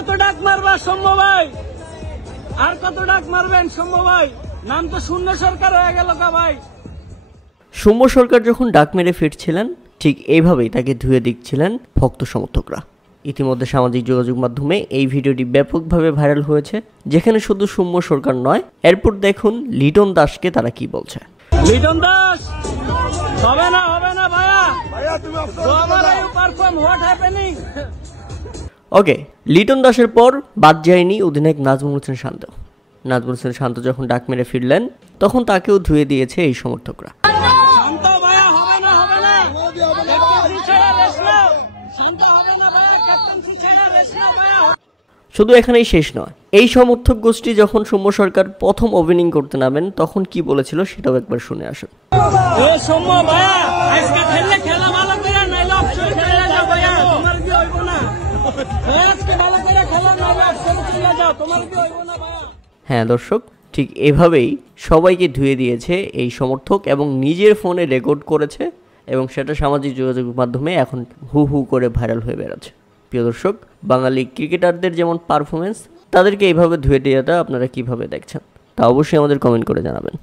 কত ডাক মারবা সৌম্য ভাই? আর কত ডাক মারবেন সৌম্য ভাই? নাম তো শূন্য সরকার হয়ে গেল কা ভাই। সৌম্য সরকার যখন ডাক মেরে ফিরছিলেন ঠিক এইভাবেই তাকে ধুয়ে দিচ্ছিলেন ভক্ত সমর্থকরা। ইতিমধ্যে সামাজিক যোগাযোগ মাধ্যমে এই ভিডিওটি ব্যাপকভাবে ভাইরাল হয়েছে, যেখানে শুধু সৌম্য সরকার নয়, এরপর দেখুন লিটন দাসকে তারা কি বলছে। লিটন দাস, হবে না ভাইয়া, পারফর্ম হোয়াট হ্যাপেনিং। ওকে, লিটন দাসের পর বাদ যায়নি অধিনায়ক নাজমুল হোসেন শান্ত। নাজমুল হোসেন শান্ত যখন ডাক মেরে ফিরলেন তখন তাকেও ধুয়ে দিয়েছে এই সমর্থকরা। শুধু এখানেই শেষ নয়, এই সমর্থক গোষ্ঠী যখন সৌম্য সরকার প্রথম ওপেনিং করতে নামেন তখন কি বলেছিল সেটাও একবার শুনে আসুন। হ্যাঁ দর্শক, ঠিক এভাবেই সবাইকে ধুয়ে দিয়েছে এই সমর্থক এবং নিজের ফোনে রেকর্ড করেছে এবং সেটা সামাজিক যোগাযোগ মাধ্যমে এখন হু হু করে ভাইরাল হয়ে বেড়াচ্ছে। প্রিয় দর্শক, বাঙালি ক্রিকেটারদের যেমন পারফরমেন্স, তাদেরকে এইভাবে ধুয়ে দেওয়াটা আপনারা কিভাবে দেখছেন তা অবশ্যই আমাদের কমেন্ট করে জানাবেন।